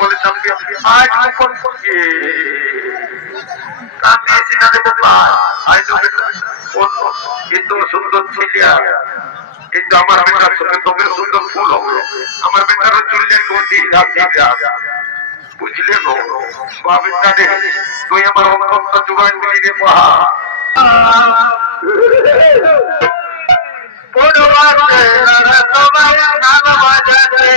বলে সামনে আজ কাঁদিয়েছি না দেখো কিন্তু সুন্দর ছিলিয়া কিন্তু আমার বেটার সঙ্গে তোকে সুন্দর ফুল হবে আমার বেটারও চুললে গতি বুঝলে গো বাবিটা রে তুই আমার অন্তর জোগাড় দিলি রে বাহা পড়বাতে তোমায় গান বাজাতে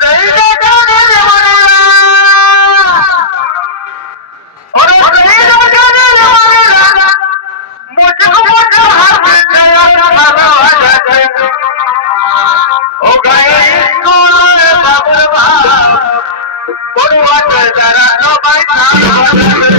সেই জায়গায় মনে ওরে সেই জায়গায় মনে মুঝকো মুঝে হাতে তেরা গান বাজাতে ও গায়ে স্কুল বাবুরা পড়বাতে তোমায় গান বাজাতে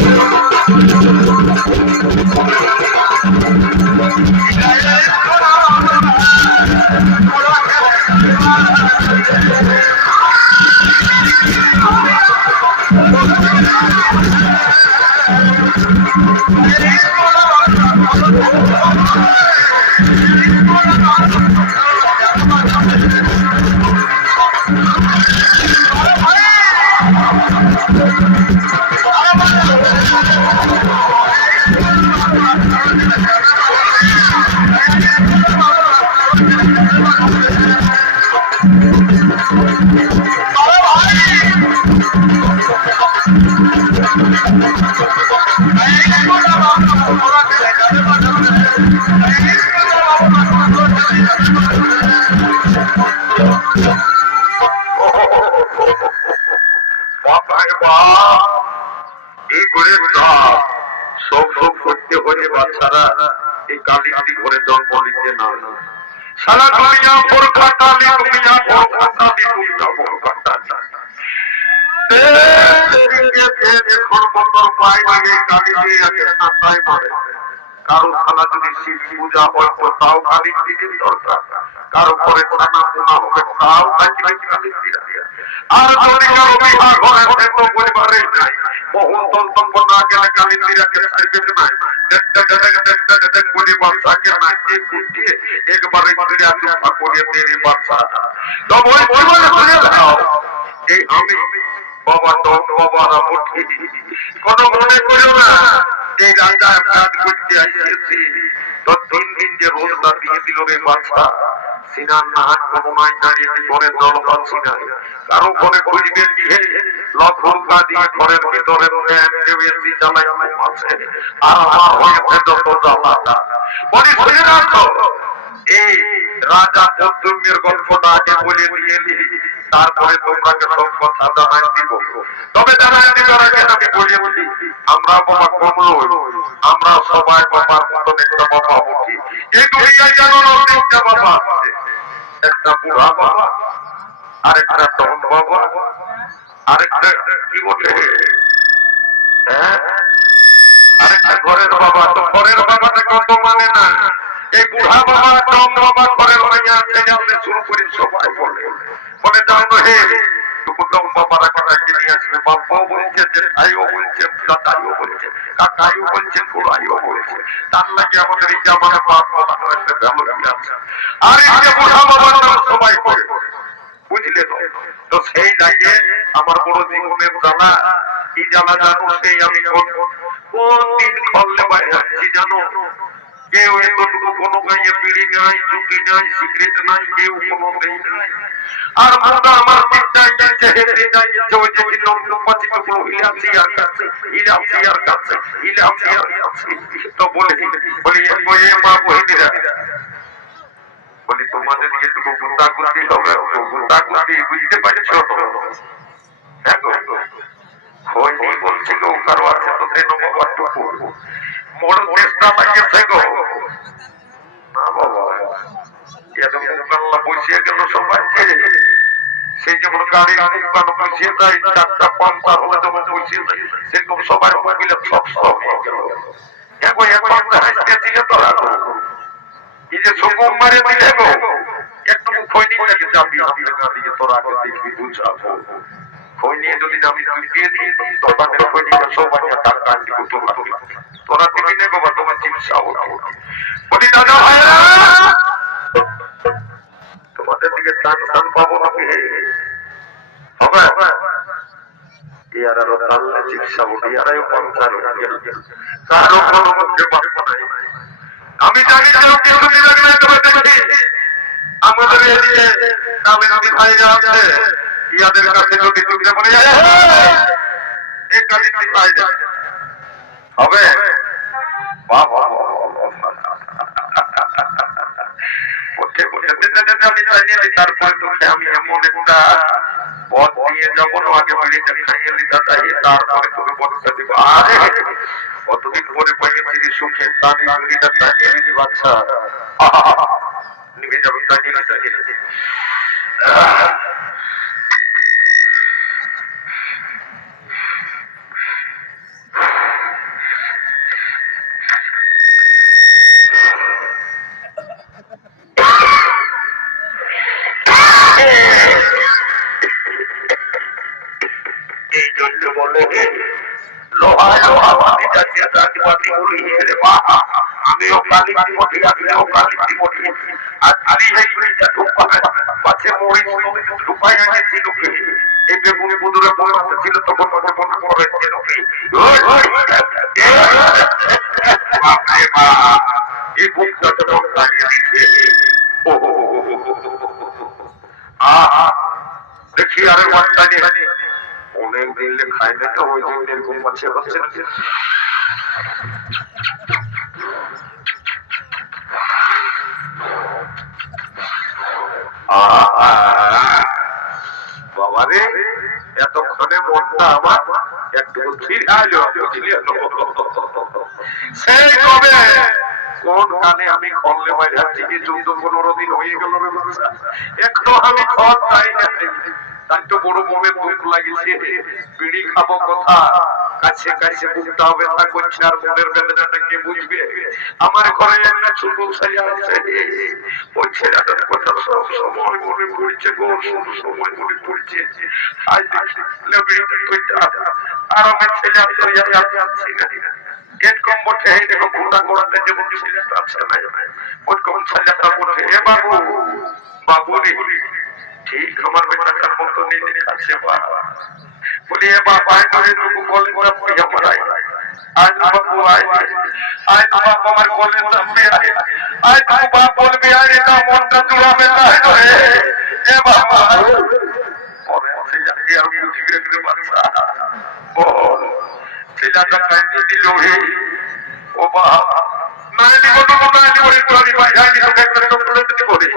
বাচ্চারা এই কালিটি ঘরে জন্ম নিতে না সারা দুনিয়া বরকতালি দুনিয়া বরকতালি দুনিয়া বরকতালি দেখুন বন্দর পাই লাগে কালিটি আগে সাতাই মারে কারো খালা যদি শিব পূজা হয় তাও কালিটির দরকার কারো পরে খানা পোনা হবে তাও কালিটি আর যদি কারো বিহার ঘরে ঘরে তো পরিবারে নাই বহু তন্ত্র না গেলে কালিটিরাকে ছাড়বে না একবারে তেরি বাচ্চা তো আমি বাবা তো বাবারা উঠি কোন মনে করো না এই রাজা কাজ করতে আসিয়েছি তো 3 দিন যে রোজটা দিয়ে দিল রে বাচ্চা সিনার নাহান কোনো নাই দাঁড়িয়ে ঘরে জল পাচ্ছি না কারো ঘরে খুঁজবেন দিয়ে লক্ষা দিয়ে ঘরের ভিতরে এসি জ্বালাই আছে আর আমার হয়েছে যত জ্বালাটা বলি শুনে রাখো এই রাজা পদ্মের গল্পটা আগে বলে দিয়ে তারপরে তোমরাকে সব কথা জানাই দিব তবে জানাই দিবার আগে আমি বলে বলি আমরা বাবা কমলো আমরা সবাই বাবার মতন একটা বাবা উঠি এই দুনিয়ায় জানো একটা বাবা আছে একটা বুড়া বাবা আরেকটা তরুণ বাবা আরেকটা কি বলে হ্যাঁ আরেকটা ঘরের বাবা তো ঘরের বাবাটা কত মানে না এই বুড়া বাবা তরুণ বাবা ঘরের ভাইয়া জানলে শুরু করি সবাই বলে বলে জানো হে তরুণ বাবারা কথা কি নিয়ে আসবে বাবাও বলছে যে ভাইও বলছে দাদাইও বলছে কাকাইও বলছে বুড়াইও বলছে তার লাগে আমাদের এই জামানে বাপ বাবা একটা ফ্যামিলি আছে আর এই যে বুড়া বাবার নাম সবাই করে বুঝলে তো সেই লাগে আমার বড় জীবনের জ্বালা কি জ্বালা জানো সেই আমি কোন দিন খললে বাইরে যাচ্ছি জানো কেউ এতটুকু কোনো গায়ে বিড়ি নাই চুটি নাই সিগারেট নাই কেউ কোনো নেই নাই আর মোটা আমার চিন্তায় যাচ্ছে হেঁটে যাচ্ছে ওই যে লম্পতি টুকরো হিলাছি আর কাছে হিলাছি আর কাছে হিলাছি আর কাছে তো বলে বলি মা বহিনীরা বলি তোমাদের যেটুকু গুন্ডাগুন্ডি হবে গুন্ডাগুন্ডি বুঝতে পারছো হ্যাঁ গো হয়নি বলছিল কারো আছে তো দেন বাবাটুকু মোড় চেষ্টা লাগিয়েছে গো না বাবা এত মোকাল্লা বসিয়ে গেল সবাইকে সেই যেমন গাড়ি দোকান বসিয়ে যায় 4টা 5টা হলে যেমন বসিয়ে যায় সেরকম সবাই মিলে সব সব হয়ে গেল এখন হাসতে দিলে তোরা এই যে সুকুম মারে দিলে গো একটু খৈনিটাকে চাপি দিয়ে তোরা আগে দেখবি বুঝাবো খৈনিয়ে যদি আমি দিয়ে দিই তোদের খৈনিটা সবাই টাকা দিব তোরা দিবি না বাবা তোমার চিকিৎসা বলি দাদা ভাইরা তো তোমাদের দিকে টান টান পাবো না হবে ইয়ারা তাহলে চিকিৎসা বলি ইয়ারাই পঞ্চার কারো কোনো মুখে পাবো নাই আমি জানি যে কিছুদিন আগে তোমাদের দেখি আমাদের এদিকে কামিনী ভাইরা আছে ইয়াদের কাছে যদি তুমি বলে এই কামিনী ভাই হবে বাবা ওকে বলে আমি চাইনি তারপরে তোকে আমি এমন একটা পথ নিয়ে যাবো না আগে বাড়িতে খাইয়ে দিতে চাই তারপরে তোকে বলতে দিব আরে কতদিন পরে পেয়েছি সুখে প্রাণী গুলিটা টানিয়ে নিবি বাচ্চা নিয়ে যাবে টানিয়ে এই জন্য বলে লোহা লোহা বাতি যাচ্ছে তাকে বাতি উড়িয়ে রে মা আমিও কালি বাতি মঠি আপনিও কালি বাতি মঠি আর আলি এই গুলিটা ঢুকাবে পাছে মরি ঢুকাই গেছে লোকে এই বেগুনি বুদুরে বলে ছিল তখন মনে মনে করেছে লোকে বাপরে মা এই বুকটা তো দাঁড়িয়ে দিচ্ছে দেখি আরে বাচ্চা নিয়ে অনেক দিন খাই না তো ওই জন্য এরকম বাচ্চা হচ্ছে বাবারে এতক্ষণে মনটা আমার একটু সেই কবে কোন কানে আমি খললে বাইরে থেকে 14-15 দিন হয়ে গেল একটু আমি খত চাই না তাই তো বড় মনে দুঃখ লাগিছে বিড়ি খাবো কথা কাছে কাছে বুঝতে হবে তা করছে আর মনের বেদনাটা কে বুঝবে আমার ঘরে একটা ছোট ছেলে আছে ওই ছেলেটার কথা সব সময় মনে পড়ছে গো সব সময় মনে পড়ছে আজ দেখলে বিড়িটা কইটা আর আমার ছেলে যাচ্ছি না এরকম বটে এই দেখো গোটা গোড়াতে যেমন ছেলেটা আছে না ওরকম ছেলেটা বলছে এ বাবু বাবু রে ঠিক আমার বেটার মতো নিয়ে আছে বলি এ বাবা করে তুমি বলে করে পড়িয়া পড়াই আজ বাবু আজ বাবা আমার বলে সামনে আজ বাবা বলবি আরে না মনটা জুড়াবে না এ বাবা পরে সে যাকে আর কিছু জিজ্ঞেস করে বাচ্চা বল ছেলেটা কাঁদতে দিল হে ও বাবা নাই দিব তো নাই দিব রে তোরি ভাই আই দিব একটা চকলেট দিতে বলে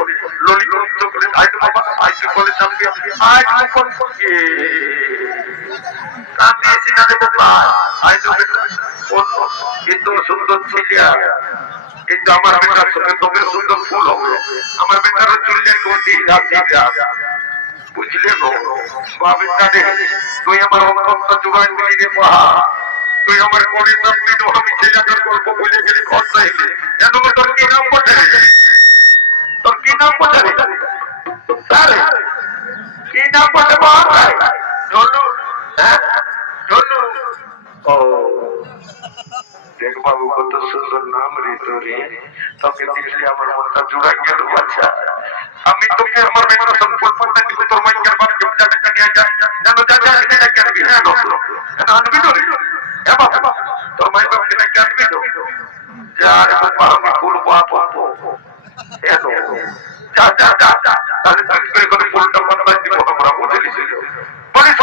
ললিপপ চকলেট আই তো বাবা আই তো বলে সামনে আই কোন কি কাঁদতে সিনা দে বাবা আই তো কিন্তু সুন্দর ছেলে কিন্তু আমার বেটার সঙ্গে তোকে সুন্দর ফুল হবে আমার বেটার চুলে কোটি রাখি যা বুঝলে গো বাবা রে তুই আমার অন্তত জুড়াই দিলি রে বাবা তুই আমার কোনে সামনে তো আমি ছেলেটার গল্প বলে গেলি ঘর চাইলে এত তোর কি নাম বটে তোর কি নাম বটে আরে কি নাম বটে বাবা ঝোলু হ্যাঁ ঝোলু ও দেখ বাবু কত সুন্দর নাম রে তোরে তোকে দেখলে আমার মনটা জুড়াই গেল বাচ্চা আমি তোকে আমার বেটার সম্পর্ক করতে দিব তোর মাইকের বাপ কেউ যাবে নিয়ে যায় জানো যাবে এটা কেন কি হ্যাঁ আনবি তো তোর মায়ের বাপ কেন কাটবি তো যা আমি করবো আপো যা যা যা যা তাহলে করে করে ফুলটা মাথা দিব আমরা বুঝে লিছিল বলিস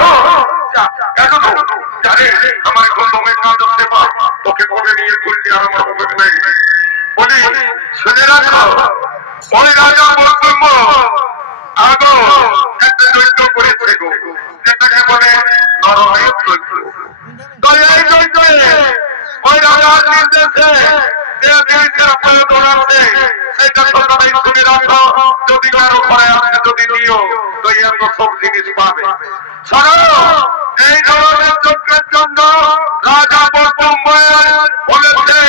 কেন জানে আমার এখন তোমার কাজ হচ্ছে বা তোকে কবে নিয়ে খুলছি আর আমার হবে নাই বলি শুনে রাখো ওই রাজা বলবো আগো একটা দৈত্য করেছে গো যেটাকে বলে নরমের দৈত্য তো এই দৈত্যে ওই রাজার নির্দেশে যে দেশের উপরে দৌড়াচ্ছে সেটা সবাই শুনে রাখো যদি কারো ঘরে আসে যদি নিও তো এত সব জিনিস পাবে শোনো এই ধরনের যজ্ঞের জন্য রাজা বলেছে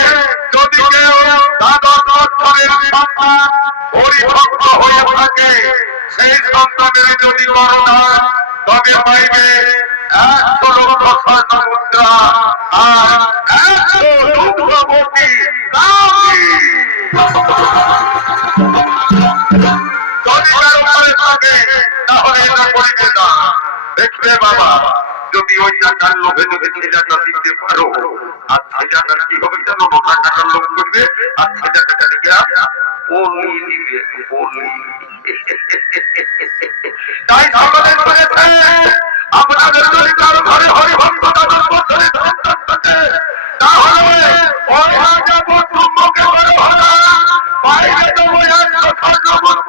যদি কেউ দ্বাদশ বছরের সন্তান পরিপক্ব হয়ে থাকে সেই সন্তানের যদি মরণ হয় তবে পাইবে 100 লক্ষ স্বর্ণ মুদ্রা আর 100 দুগ্ধবতী গাভী। যদি কারো থাকে তাহলে এটা করিবে না। দেখবে বাবা, যদি ওই টাকার লোভে যদি ছেলেটা দিতে পারো, আর ছেলেটার কি হবে জানো, টাকার লোভ করবে আর ছেলেটাকে দিকে পলি দিবে, পলি। তাই সকলে বলেছে আপনাদের যদি কারো ঘরে হরিভক্ততা জন্মস্থলে সন্তান থাকে, তাহলে ওই রাজা ব্রহ্মকে বড় হলা বাইরে তো ওই এক স্বর্ণমুদ্রা